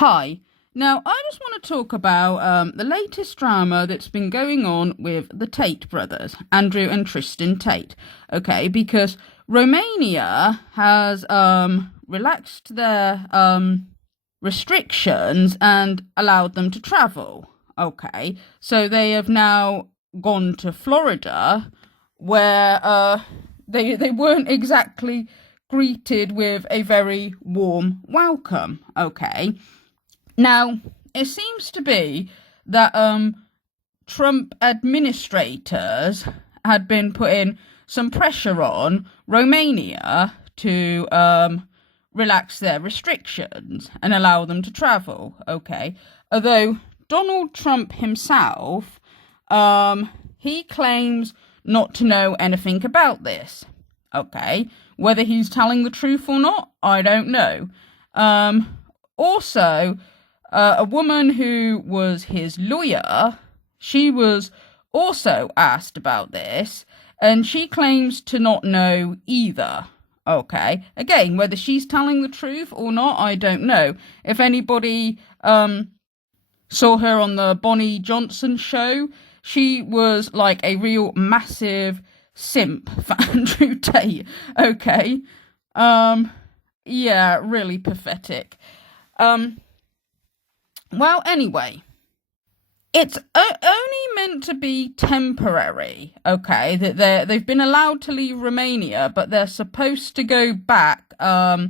Hi. Now, I just want to talk about the latest drama that's been going on with the Tate brothers, Andrew and Tristan Tate. Okay, because Romania has relaxed their restrictions and allowed them to travel. Okay, so they have now gone to Florida, where they weren't exactly greeted with a very warm welcome. Okay. Now, it seems to be that Trump administrators had been putting some pressure on Romania to relax their restrictions and allow them to travel, okay? Although Donald Trump himself, he claims not to know anything about this, okay? Whether he's telling the truth or not, I don't know. Also, a woman who was his lawyer, she was also asked about this, and she claims to not know either. Okay, again, whether she's telling the truth or not, I don't know. If anybody saw her on the Bonnie Johnson show, she was like a real massive simp for Andrew Tate. Okay, yeah, really pathetic. Well, anyway, it's only meant to be temporary, okay, that they've been allowed to leave Romania, but they're supposed to go back, I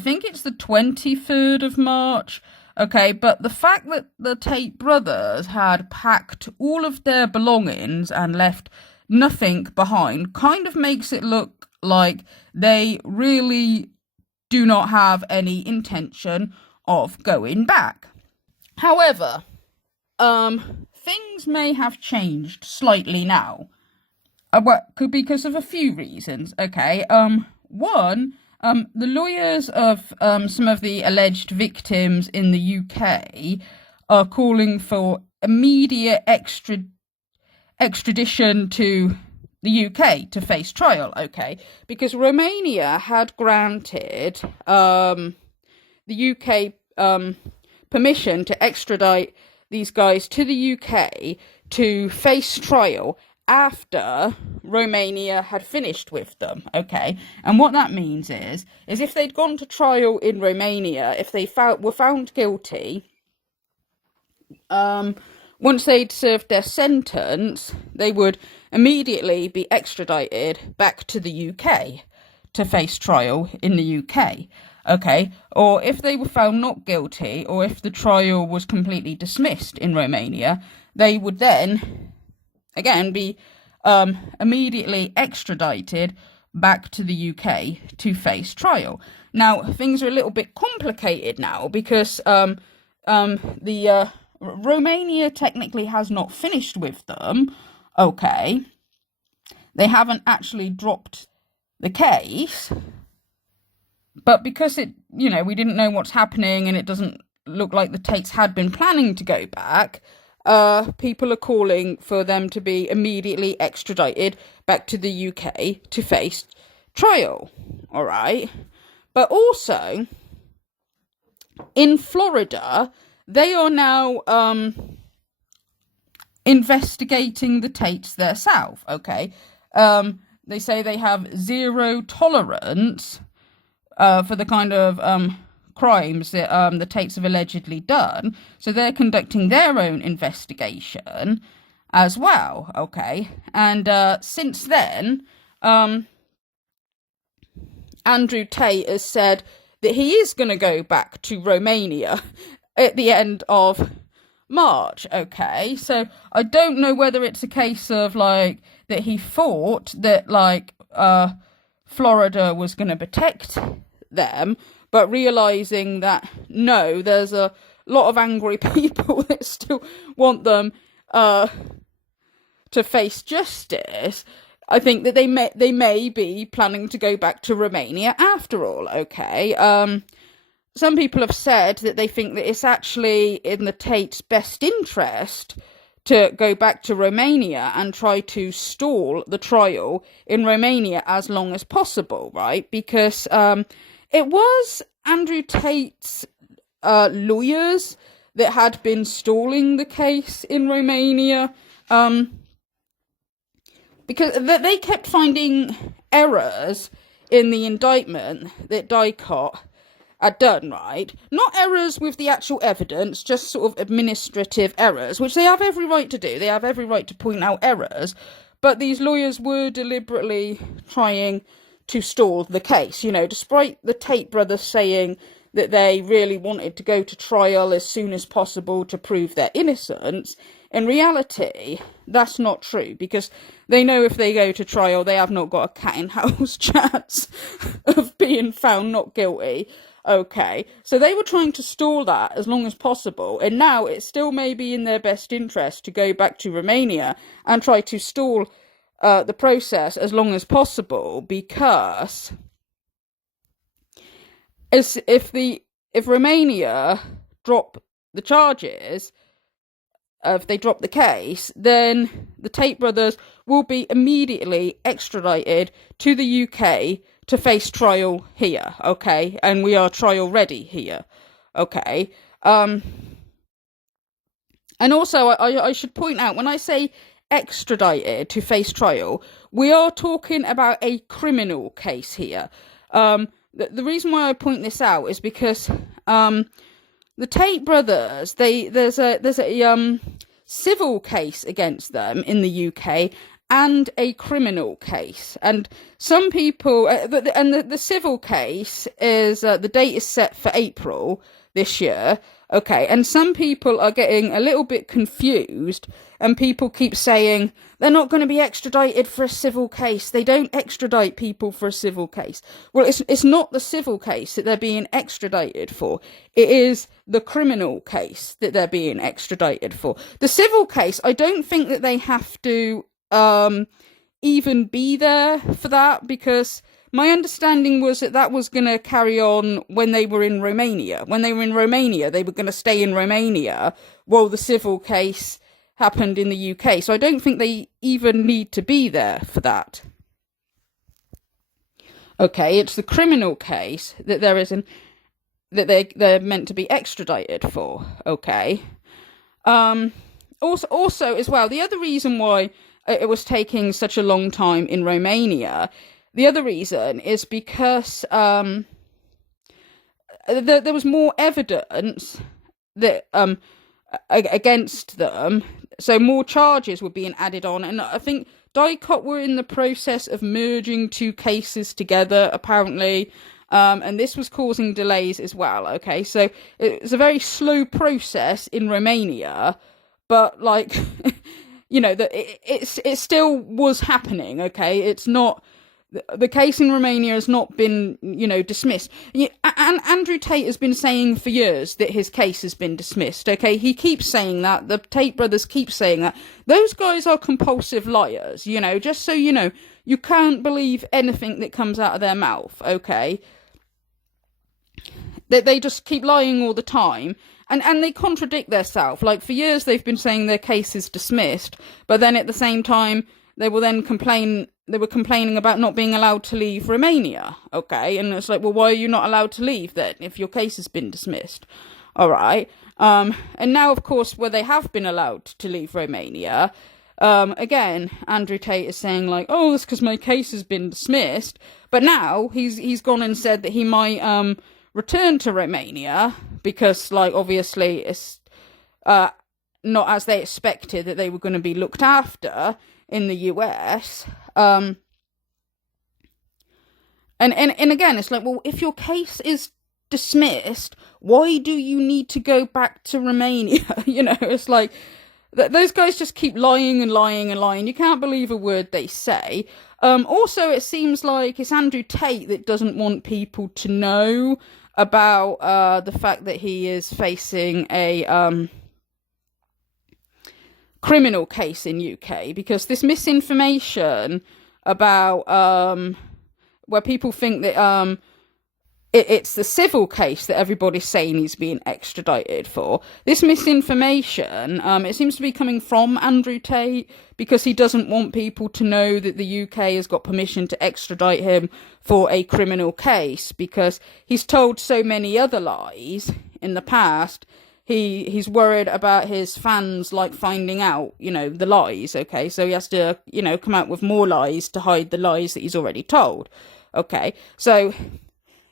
think it's the 23rd of March, okay, but the fact that the Tate brothers had packed all of their belongings and left nothing behind kind of makes it look like they really do not have any intention of going back. However, things may have changed slightly now. Because of a few reasons. Okay. One, the lawyers of some of the alleged victims in the UK are calling for immediate extradition to the UK to face trial. Okay, because Romania had granted the UK permission to extradite these guys to the UK to face trial after Romania had finished with them, okay? And what that means is if they'd gone to trial in Romania, if they were found guilty, once they'd served their sentence, they would immediately be extradited back to the UK to face trial in the UK. Okay, or if they were found not guilty, or if the trial was completely dismissed in Romania, they would then, again, be immediately extradited back to the UK to face trial. Now, things are a little bit complicated now, because Romania technically has not finished with them, okay? They haven't actually dropped the case, but because we didn't know what's happening and it doesn't look like the Tates had been planning to go back, people are calling for them to be immediately extradited back to the UK to face trial, all right? But also, in Florida, they are now investigating the Tates themselves, okay? They say they have zero tolerance for the kind of crimes that the Tates have allegedly done. So they're conducting their own investigation as well, okay? And since then, Andrew Tate has said that he is going to go back to Romania at the end of March, okay? So I don't know whether it's a case of, like, that he thought that, like, Florida was going to protect them, but realizing that no, there's a lot of angry people that still want them to face justice. I think that they may be planning to go back to Romania after all, okay? Some people have said that they think that it's actually in the Tate's best interest to go back to Romania and try to stall the trial in Romania as long as possible, right? Because it was Andrew Tate's lawyers that had been stalling the case in Romania, because they kept finding errors in the indictment that Tate had done, right? Not errors with the actual evidence, just sort of administrative errors, which they have every right to do. They have every right to point out errors, but these lawyers were deliberately trying to stall the case, despite the Tate brothers saying that they really wanted to go to trial as soon as possible to prove their innocence. In reality, that's not true, because they know if they go to trial, they have not got a cat-in-house chance of being found not guilty. Okay, so they were trying to stall that as long as possible, and now it still may be in their best interest to go back to Romania and try to stall the process as long as possible, because if Romania drop the charges, if they drop the case, then the Tate brothers will be immediately extradited to the UK to face trial here, okay? And we are trial ready here, okay? And also, I should point out, when I say extradited to face trial, we are talking about a criminal case here. The reason why I point this out is because the Tate brothers, there's a civil case against them in the UK and a criminal case, and some people, the civil case is the date is set for April this year. Okay, and some people are getting a little bit confused, and people keep saying they're not going to be extradited for a civil case. They don't extradite people for a civil case. Well, it's not the civil case that they're being extradited for. It is the criminal case that they're being extradited for. The civil case, I don't think that they have to even be there for that, because my understanding was that was going to carry on when they were in Romania. When they were in Romania, they were going to stay in Romania while the civil case happened in the UK. So I don't think they even need to be there for that. Okay, it's the criminal case that they're meant to be extradited for. Okay. Also as well, the other reason why it was taking such a long time in Romania, the other reason is because there was more evidence that against them, so more charges were being added on, and I think Tate were in the process of merging two cases together, apparently, and this was causing delays as well. Okay, so it's a very slow process in Romania, but like that it still was happening. Okay, it's not. The case in Romania has not been, dismissed. And Andrew Tate has been saying for years that his case has been dismissed, okay? He keeps saying that. The Tate brothers keep saying that. Those guys are compulsive liars, just so you know. You can't believe anything that comes out of their mouth, okay? They just keep lying all the time. And they contradict themselves. Like, for years they've been saying their case is dismissed, but then at the same time, they will then they were complaining about not being allowed to leave Romania, okay? And it's like, well, why are you not allowed to leave then, if your case has been dismissed? All right. And now, of course, where they have been allowed to leave Romania, again, Andrew Tate is saying, like, oh, that's because my case has been dismissed. But now he's gone and said that he might return to Romania because, like, obviously it's not as they expected that they were going to be looked after in the US. And again, it's like, well, if your case is dismissed, why do you need to go back to Romania? It's like, those guys just keep lying and lying and lying. You can't believe a word they say. Also, it seems like it's Andrew Tate that doesn't want people to know about the fact that he is facing a criminal case in UK, because this misinformation about where people think that it's the civil case that everybody's saying he's being extradited for. This misinformation, it seems to be coming from Andrew Tate, because he doesn't want people to know that the UK has got permission to extradite him for a criminal case, because he's told so many other lies in the past, he's worried about his fans like finding out, the lies, okay? So he has to, come out with more lies to hide the lies that he's already told. Okay. So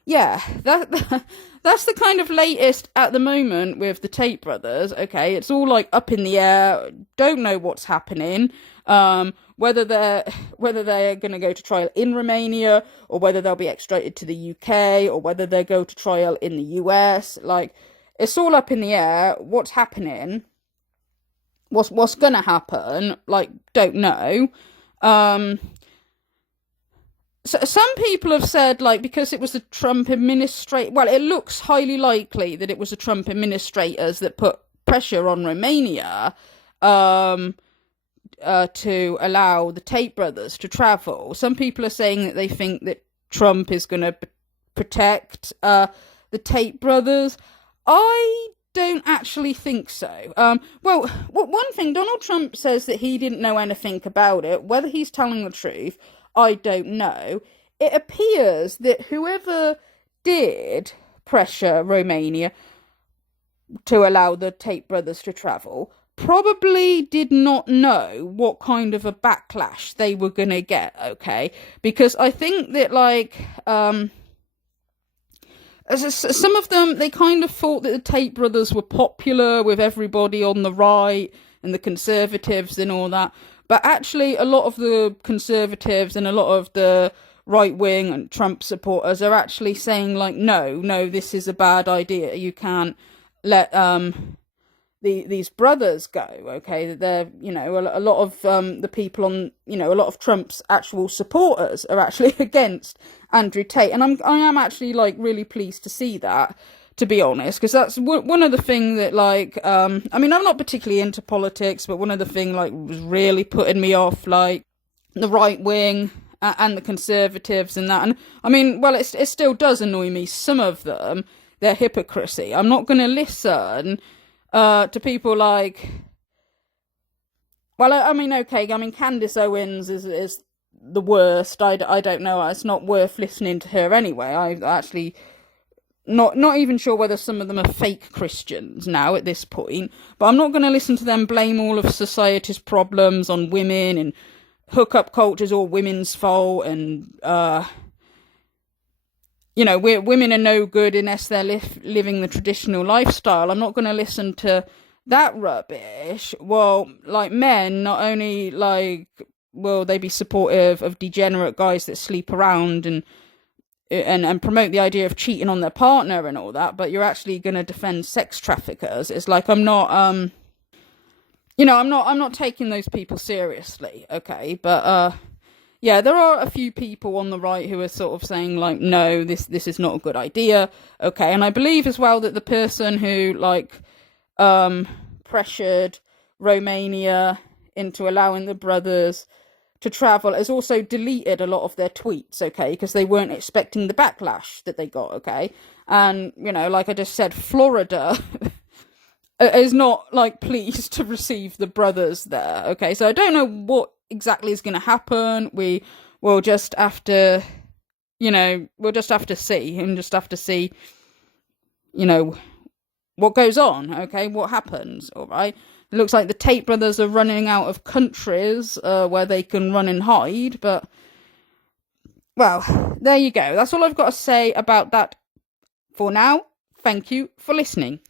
yeah, that's the kind of latest at the moment with the Tate brothers. Okay, it's all like up in the air. Don't know what's happening. Whether they're going to go to trial in Romania, or whether they'll be extradited to the UK, or whether they go to trial in the US. Like, it's all up in the air. What's happening? What's going to happen? Like, don't know. So some people have said, like, because it was the Trump administration, well, it looks highly likely that it was the Trump administrators that put pressure on Romania to allow the Tate brothers to travel. Some people are saying that they think that Trump is going to protect the Tate brothers. I don't actually think so. Well, one thing, Donald Trump says that he didn't know anything about it. Whether he's telling the truth, I don't know. It appears that whoever did pressure Romania to allow the Tate brothers to travel probably did not know what kind of a backlash they were going to get, okay? Because I think that, like, some of them, they kind of thought that the Tate brothers were popular with everybody on the right and the conservatives and all that. But actually, a lot of the conservatives and a lot of the right-wing and Trump supporters are actually saying, like, no, this is a bad idea. You can't let these brothers go, okay? They're, a lot of the people on, a lot of Trump's actual supporters are actually against Andrew Tate. And I am actually, like, really pleased to see that, to be honest, because that's one of the things that, like, I mean, I'm not particularly into politics, but one of the things, like, was really putting me off, like, the right wing and the conservatives and that. And I mean, well, it still does annoy me, some of them, their hypocrisy. I'm not going to listen to people like, well, I mean, okay, I mean, Candace Owens is the worst. I don't know, it's not worth listening to her anyway. I actually not even sure whether some of them are fake Christians now at this point, but I'm not going to listen to them blame all of society's problems on women and hookup culture's all women's fault and women are no good unless they're living the traditional lifestyle. I'm not going to listen to that rubbish. Well, like, men, not only, like, will they be supportive of degenerate guys that sleep around and promote the idea of cheating on their partner and all that, but you're actually going to defend sex traffickers. It's like, I'm not I'm not taking those people seriously, okay? But yeah, there are a few people on the right who are sort of saying, like, no, this is not a good idea, okay? And I believe as well that the person who, like, pressured Romania into allowing the brothers to travel has also deleted a lot of their tweets, okay, because they weren't expecting the backlash that they got, okay? And, like I just said, Florida is not, like, pleased to receive the brothers there, okay? So I don't know what exactly is going to happen. We'll just have to, we'll just have to see, and just have to see, what goes on, okay? What happens, all right? It looks like the Tate brothers are running out of countries where they can run and hide, but, well, there you go. That's all I've got to say about that for now. Thank you for listening.